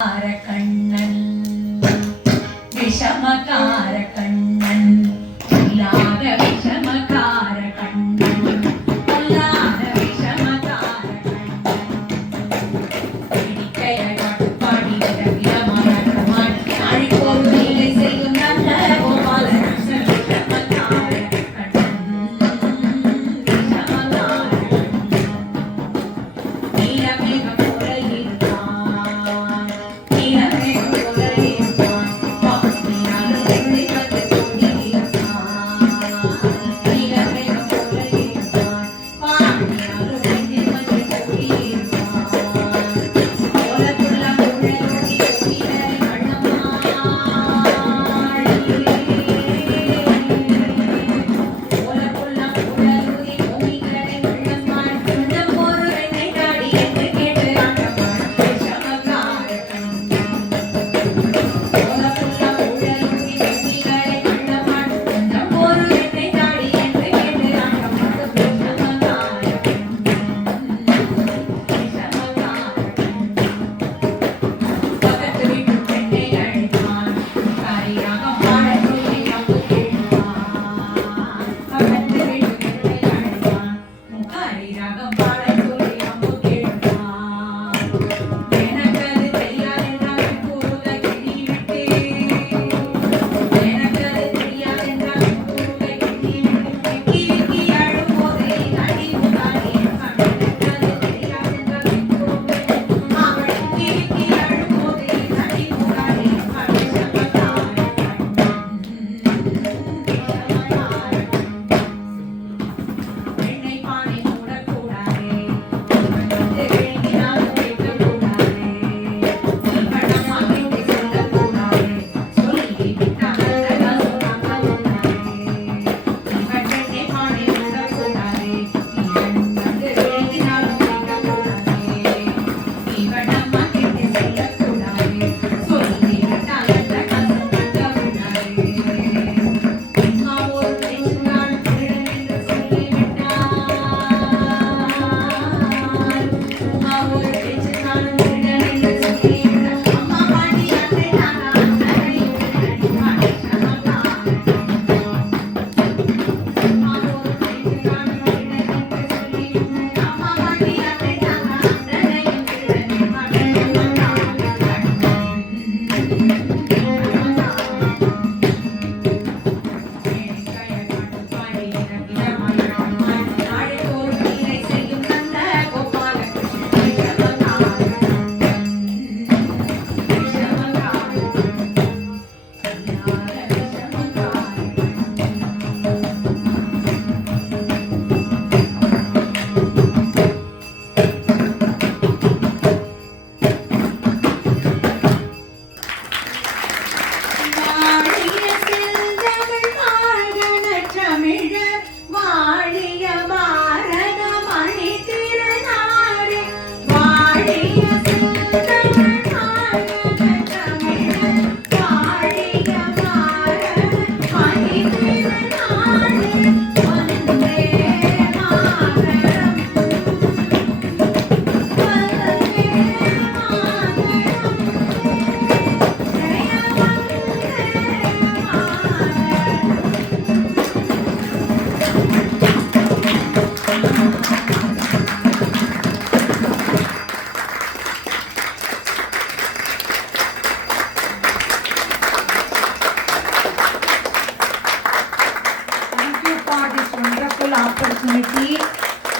கண்ணன் விஷமகார கண்ணன் இல்லாத விஷமகார கண்ணன் பொல்லாத விஷமகார கண்ணன் இடிக்கைய கட்டுப்பாடி விரவிரமாய் அழிப்போர் இல்லை செய்யும் நல்ல கோபால விஷமகார கண்ணன் விஷமகார கண்ணன் நீலமேக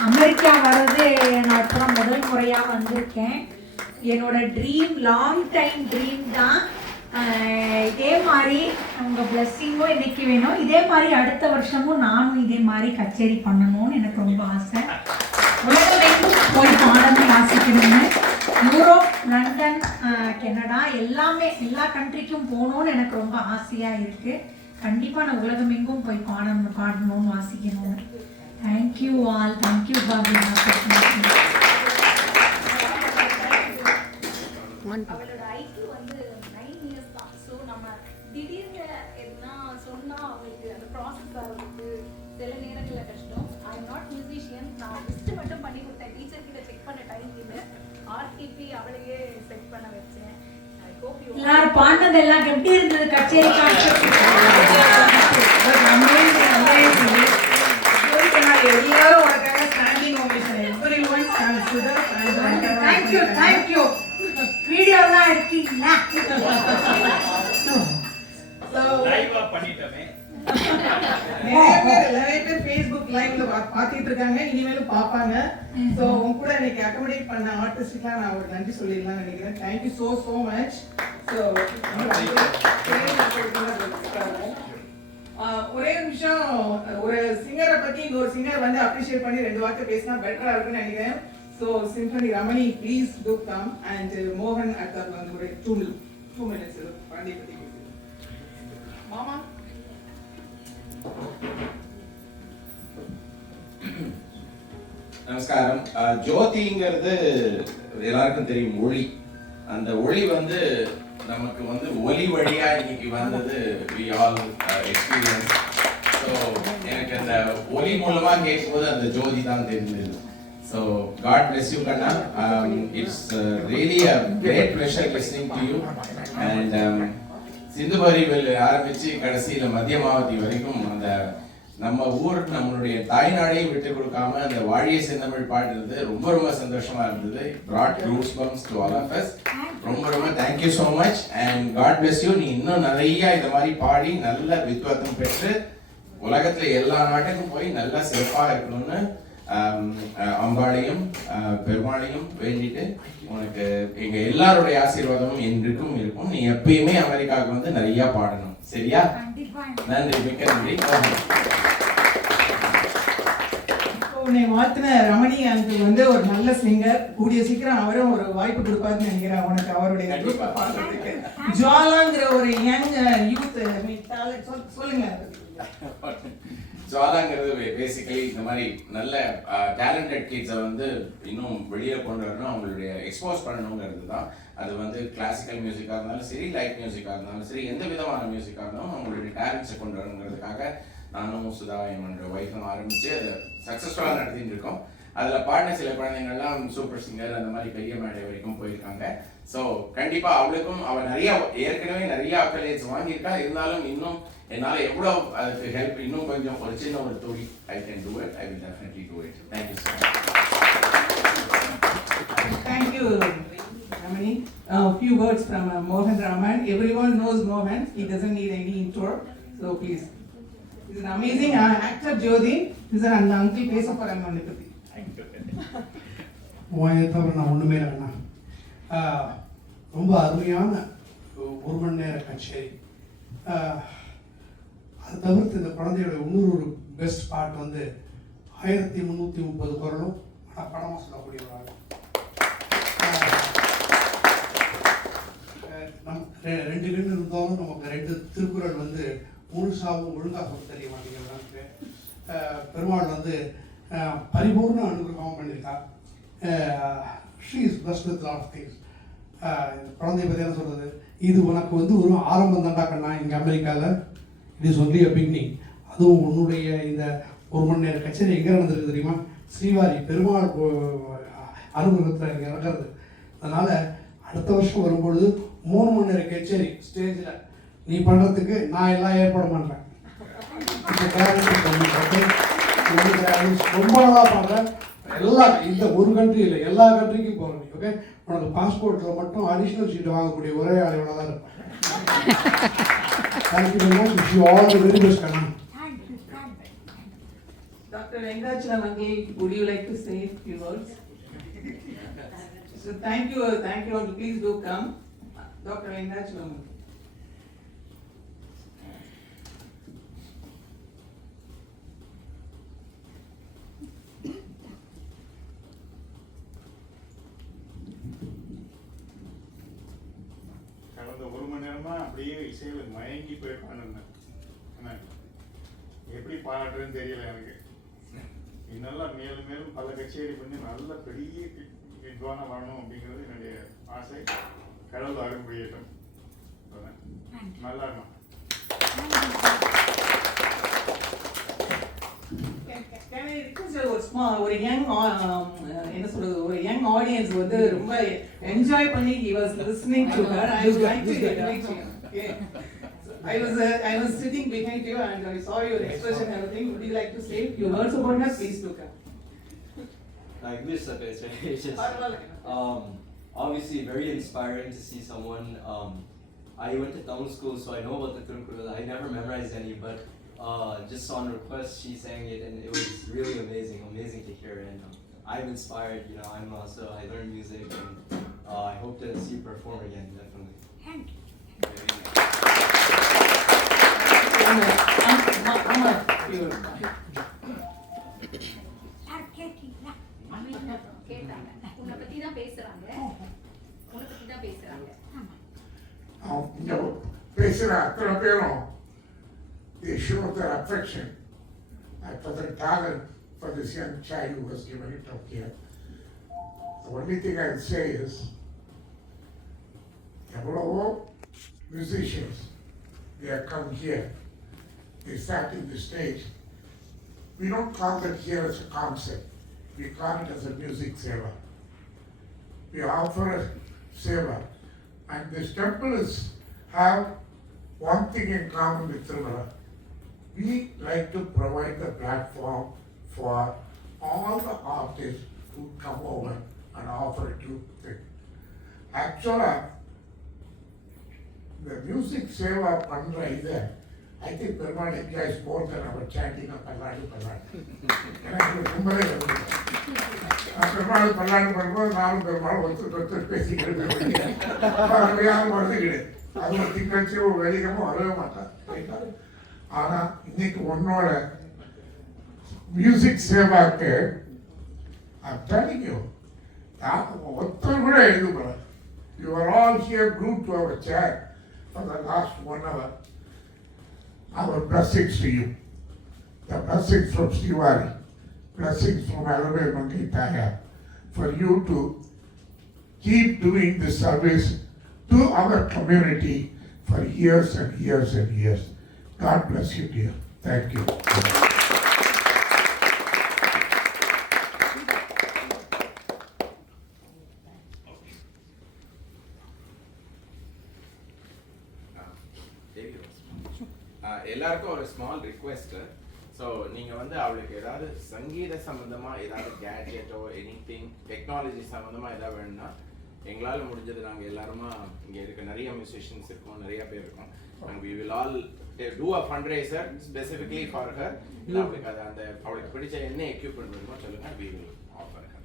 அமெரிக்கா வர்றது நான் இப்போ முதல் முறையாக வந்திருக்கேன். என்னோட ட்ரீம், லாங் டைம் ட்ரீம் தான். இதே மாதிரி உங்கள் பிளெஸ்ஸிங்கும் இன்னைக்கு வேணும். இதே மாதிரி அடுத்த வருஷமும் நானும் இதே மாதிரி கச்சேரி பண்ணணும்னு எனக்கு ரொம்ப ஆசை. உலகமெங்கும் போய் பாடணும் வாசிக்கணும்னு. யூரோப், லண்டன், கனடா எல்லாமே எல்லா கண்ட்ரிக்கும் போகணும்னு எனக்கு ரொம்ப ஆசையாக இருக்குது. கண்டிப்பாக நான் உலகமெங்கும் போய் பாடணும்னு வாசிக்கணும்னு. Thank you all. Thank you Bobby. அவளோட ஐக்கியூ வந்து 9 இயர்ஸ் தான். ஸோ நம்ம திடீர்னு எதுனா சொன்னால் அவங்களுக்கு அந்த ப்ராசஸ் ஆகிறதுக்கு சில நேரங்களில் கஷ்டம். I am not musician. நான் லிஸ்ட்டு மட்டும் பண்ணி கொடுத்தேன். டீச்சர் கிட்ட செக் பண்ண டைம் இல்லை. ஆர்டிபி அவளையே செட் பண்ண வச்சேன். எல்லாரும் பாடினது எல்லாம் எப்படி இருந்தது கச்சேரி கான்செப்ட்? எல்லாரும் உனக்காக standing ovation. Everyone stands to the thank you வீடியோலாம் எடுத்தீங்களா? லைவா பண்ணிட்டோமே. நிறைய பேர் Facebook லைவ்ல பாத்துட்டு இருக்காங்க, இனிமேலும் பாப்பாங்க. சோ உங்க கூட இன்னைக்கு அகாமடேட் பண்ண ஆர்டிஸ்ட்லாம் நான் ஒரு நன்றி சொல்லிடலாம் நினைக்கிறேன். Thank you so much. So ஒரே நிமிஷம் ஒரு சிங்கரை பத்தி இங்க ஒரு சிங்கர் வந்து அப்ரிஷியேட் பண்ணி 2 வார்த்தை பேசினா பெட்டரா இருக்கும்னு நினைக்கிறேன். So Symphony Ramani, please do come, and Mohan Athar வந்து ஒரு 2 minutes பாண்டிய பத்தி மாமா. நமஸ்காரம். ஜோதிங்கிறது எல்லாருக்கும் தெரியும், ஒளி. அந்த ஒளி வந்து நமக்கு வந்து ஒலி வழியா இன்னைக்கு வந்தது we all experience. ஸோ எனக்கு அந்த ஒலி மூலமா கேட்கும்போது அந்த ஜோதி தான் தெரிஞ்சது. So God bless you Kanna. It's really a great pleasure listening to you. And சிந்துபரிவில் ஆரம்பிச்சு கடைசியில மத்தியமாவதி வரைக்கும் அந்த நம்ம ஊர் நம்மளுடைய தாய்நாடை விட்டு கொடுக்காம அந்த வாழிய செந்தமிழ் பாடுறது ரொம்ப ரொம்ப சந்தோஷமா இருந்தது. brought goosebumps to all of us. ரொம்ப thank you so much and God bless you. நீ இன்னும் நிறைய இந்த மாதிரி பாடி நல்ல வித்வத்தம் பெற்று உலகத்துல எல்லா நாட்டுக்கும் போய் நல்லா சிறப்பா இருக்கணும்னு அம்பாளையும் பெருமாளையும் வேண்டிட்டு உனக்கு எங்க எல்லாருடைய ஆசீர்வாதமும் என்றுக்கும் இருக்கும். நீ எப்பயுமே அமெரிக்காவுக்கு வந்து நிறைய பாடணும், சரியா? நன்றி, மிக்க நன்றி. உன்னை வாழ்த்தின ரமணி அங்கிள் வந்து ஒரு நல்ல சிங்கர். கூடிய சீக்கிரம் அவரும் ஒரு வாய்ப்பு கொடுப்பாருன்னு நினைக்கிறேன் உனக்கு அவருடைய குரூப்பை பாடுறதுக்கு. ஜுவாலாங்கிற ஒரு யங் யூத் சொல்லுங்க. ஜுவாலாங்கிறது பேசிக்கலி இந்த மாதிரி நல்ல டேலண்டட் கிட்ஸை வந்து இன்னும் வெளியே கொண்டு வரணும், அவங்களுடைய எக்ஸ்போஸ் பண்ணணுங்கிறது தான். அது வந்து கிளாசிக்கல் மியூசிக்காக இருந்தாலும் சரி, லைட் மியூசிக்காக இருந்தாலும் சரி, எந்த விதமான மியூசிக்காக இருந்தாலும் அவங்களுடைய டேலண்ட்ஸை கொண்டு வரணுங்கிறதுக்காக நானும் சுதா என்னோட ஒய்ஃபும் ஆரம்பித்து அதை சக்ஸஸ்ஃபுல்லாக நடத்திட்டு இருக்கோம். அதில் பாடின சில குழந்தைங்கள்லாம் சூப்பர் சிங்கர் அந்த மாதிரி பெரிய மேடை வரைக்கும் போயிருக்காங்க. ஸோ கண்டிப்பாக அவளுக்கும் அவள் ஏற்கனவே நிறைய அக்கலேட்ஸ் வாங்கியிருக்கா. இருந்தாலும் இன்னும் என்னால் எவ்வளோ அதுக்கு ஹெல்ப் இன்னும் கொஞ்சம் ஒரு சின்ன ஒரு தொகை I can do it. I will definitely do it. Thank you so much. Thank you, Ramani. A few words from Mohan Raman. Everyone knows Mohan. He doesn't need any intro. So please. He's an amazing actor, Jyoti. He's an uncle பேச போறாங்க அவனை பத்தி. உன்னை தவிர நான் ஒன்றுமே இல்லைண்ணா. ரொம்ப அருமையான 1 மணி நேர கச்சேரி. அதை தவிர்த்து இந்த குழந்தையோட இன்னொரு பெஸ்ட் பார்ட் வந்து 1330 குரலும் படமாக சொல்லக்கூடிய ஒரு ஆள். நம் 2 கண்ணு இருந்தாலும் நமக்கு 2 திருக்குறள் வந்து முழுசாகவும் ஒழுங்காக சொல்ல தெரிய மாட்டேங்கிறது. பெருமாள் வந்து பரிபூர்ண அனுகிரகம் பண்ணியிருக்கா. She is blessed with lot of things. குழந்தைய பற்றி என்ன சொல்கிறது, இது உனக்கு வந்து ஒரு ஆரம்பம் தாண்டா கண்ணா. இங்கே அமெரிக்காவில் it is only a beginning. அதுவும் உன்னுடைய இந்த 1 மணி நேர கச்சேரி எங்கே நடந்திருக்கு தெரியுமா? ஸ்ரீவாரி பெருமாள் அனுகிரகத்தில் இங்கே நடக்கிறது. அதனால் அடுத்த வருஷம் வரும்பொழுது 3 மணி நேர கச்சேரி ஸ்டேஜில் நீ பண்ணுறதுக்கு நான் எல்லாம் ஏற்பாடு பண்ணுறேன். ரொம்ப நல்லா பாடுறேன். எல்லா இந்த ஒரு கண்ட்ரி இல்லை, எல்லா கண்ட்ரிக்கும் போகிறேன். நீ ஓகே, உனக்கு பாஸ்போர்ட்டில் மட்டும் அடிஷ்னல் சீட்டு வாங்கக்கூடிய ஒரே ஆளையோட தான் இருப்பேன். Thank you very much. Wish you all the very best கண்ணா. Dr. Venkachalam uncle, would you like to say a few words? So thank you uncle. Please do come. Dr. Venkachalam. கடந்த 1 மணி நேரமா அப்படியே இசையில மயங்கி போய் பாடுனேன். எப்படி பாடுறேன்னு தெரியல எனக்கு. இன்னெல்லாம் மேலும் மேலும் பல கச்சேரி பண்ணி நல்ல பெரிய வித்வானா வரணும் அப்படிங்கிறது என்னுடைய ஆசை. கடவுள் அருள் புரியட்டும். நல்லா இருக்கும். கேன் ஐ ரிக்வெஸ்ட் ஒரு ஸ்மால் ஒரு யங் என்ன சொல்றது ஒரு யங் ஆடியன்ஸ் வந்து ரொம்ப என்ஜாய் பண்ணி he was listening to her. I would like to invite you. Okay. I was sitting behind you and I saw your expression and everything. Would you like to say a few words about her? Please look up. English it's just obviously very inspiring to see someone. I went to Tamil school, so I know about the Thirukkural. I never memorized any, but just on request she sang it, and it was really amazing to hear. And I'm inspired. You know, I'm also I learned music, and I hope to see you perform again, definitely. Thank you. யார் கேட்டீங்களா? கேட்டாங்க உன்னை பத்தி தான் பேசுறாங்க. உன்னை பத்தி தான் பேசுறாங்க. இங்க பேசுகிற அத்தனை பேரும் they show their affection for the talent for this young child who was given it up here. The only thing I'll say is, எவ்வளவோ musicians, they have come here, they sat in the stage. We don't call that here as a concept, we call it as a music seva. We offer a seva. And these temples have one thing in common with Tirumala. We like to provide the platform for all the artists who come over and offer to them. Actually, the music seva pandra ida, I think Perumal enjoys more than our chanting of Palladu Palladu. எனக்கு ரொம்பவே வருது. பெருமாள் பல்லாண்டு பண்ணும்போது நானும் பெருமாள் ஒருத்தர் பேசிக்கிட்டு வருது. அது ஒரு திங்கட்சி ஒரு வெளிகமும் வரவே மாட்டேன். ஆனா இன்னைக்கு உன்னோட மியூசிக் சேவாக்கு I'm telling you, ஒருத்தர் கூட எழுதுபட. You are all here glued to our chair for the last 1 hour. Our blessings to you. The blessings from Srivari. Blessings from Alave Mangitaya. For you to keep doing this service to our community for years and years and years. God bless you, dear. Thank you. எல்லாருக்கும் ஒரு small request. So நீங்கள் வந்து அவளுக்கு ஏதாவது சங்கீத சம்மந்தமாக ஏதாவது கேட்ஜெட்டோ anything technology சம்மந்தமாக ஏதாவது வேணும்னா எங்களால் முடிஞ்சது நாங்கள் எல்லாருமா இங்கே இருக்க நிறைய மியூசிஷியன்ஸ் இருக்கோம், நிறைய பேர் இருக்கோம். நாங்கள் we will all do a fundraiser specifically for her. அவளுக்கு அது அந்த அவளுக்கு பிடிச்ச என்ன எக்யூப்மெண்ட் வேணுமோ சொல்லுங்க, we will offer her.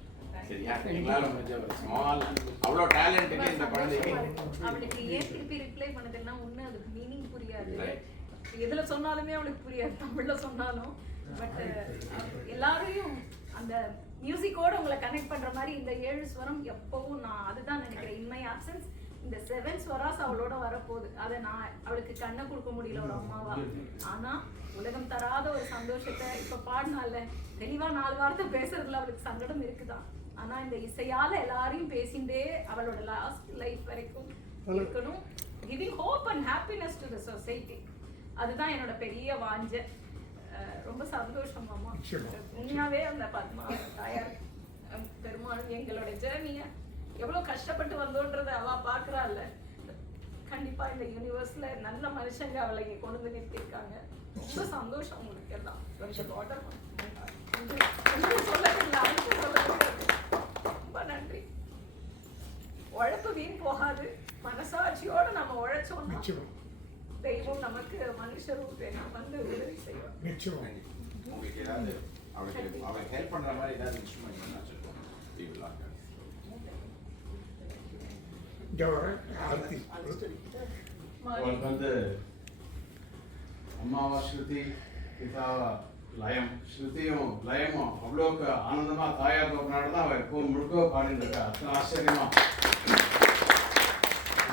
சரியா? எங்களால் முடிஞ்ச ஒரு ஸ்மால் அவ்வளோ டேலண்ட்டுக்கு இந்த குழந்தைக்கு அவளுக்கு ஏன் திருப்பி ரிப்ளை பண்ணதுன்னா ஒன்று அதுக்கு மீனிங் புரியாது. எதுல சொன்னாலுமே அவளுக்கு புரியாது, தமிழ்ல சொன்னாலும். பட் எல்லாரையும் அந்த மியூசிக்கோட உங்களை கனெக்ட் பண்ற மாதிரி இந்த 7 ஸ்வரம் எப்பவும் நான் அதுதான் நினைக்கிறேன். இன் மை ஆப்சன்ஸ் இந்த 7 ஸ்வராஸ் அவளோட வரப்போகுது. அதை நான் அவளுக்கு கண்ணை கொடுக்க முடியல ஒரு அம்மாவா. ஆனா உலகம் தராத ஒரு சந்தோஷத்தை இப்ப பாடினால தெளிவா 4 வார்த்தை பேசுறதுல அவளுக்கு சங்கடம் இருக்குதான். ஆனா இந்த இசையால எல்லாரையும் பேசிண்டே அவளோட லாஸ்ட் லைஃப் வரைக்கும் இருக்கணும். Giving hope and happiness to the society. அதுதான் என்னோட பெரிய வாஞ்சை. ரொம்ப சந்தோஷம் அம்மா. உண்மையாவே அந்த பத்மா தாயார் பெருமாள் எங்களோட ஜேர்னிய எவ்வளவு கஷ்டப்பட்டு வந்தோன்றத அவ பாக்குறாள். கண்டிப்பா இந்த யூனிவர்ஸ்ல நல்ல மனுஷங்க அவளை இங்க கொண்டு வந்து நிறுத்திருக்காங்க. ரொம்ப சந்தோஷம் உங்களுக்கு எல்லாம். ரொம்ப நன்றி. உழைப்பு வீண் போகாது. மனசாட்சியோட நம்ம உழைச்சோம்னா தெய்வம் நமக்கு மனுஷரும் வந்து உதவி செய்வோம். உங்களுக்கு ஏதாவது அவளுக்கு ஹெல்ப் பண்ற மாதிரி ஏதாவது இன்ஸ்ட்ருமெண்ட் வேணும்னா சொல்லுங்க, we will offer. அவளுக்கு வந்து அம்மாவா ஸ்ருதி, பிதாவா லயம். ஸ்ருதியும் லயமும் அவ்வளோக்கு ஆனந்தமா தாயார் ஒரு தான் அவள் இப்போ முழுக்க பாடிட்டு இருக்கா. அத்தனை ஆச்சரியமா.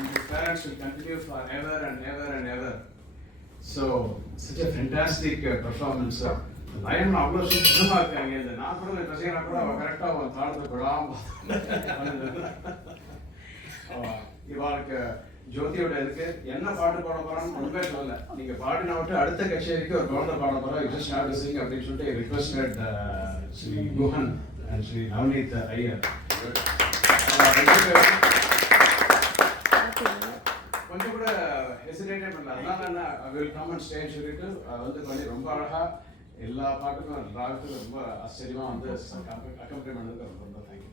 And his parents will continue forever and ever and ever. So such a fantastic performance. லயம் அவ்வளோ சுத்தமா இருக்காங்க. இந்த நான் கூட கசைனா கூட அவள் கரெக்டாக அவன் தாழ்த்து விடாம இவளுக்கு ஜோதியோட இருக்கு. என்ன பாட்டு பாட போறான்னு ஒன்றுமே சொல்லல. நீங்க பாடின விட்டு அடுத்த கச்சேரிக்கு ஒரு குழந்தை பாட போறோம், you just have to Singh அப்படின்னு சொல்லிட்டு ரிக்வெஸ்டட் ஸ்ரீ குஹன் அண்ட் ஸ்ரீ நவநீத் ஐயர். கொஞ்சம் கூட ஹெசிடேட்டே பண்ணல. அதனால என்ன வில் கம் அண்ட் ஸ்டேஜ் சொல்லிட்டு வந்து பண்ணி ரொம்ப அழகா எல்லா பாட்டுக்கும் ராகத்துக்கு ரொம்ப ஆச்சரியமா வந்து அக்கம்பெனி பண்ணதுக்கு ரொம்ப தேங்க்யூ.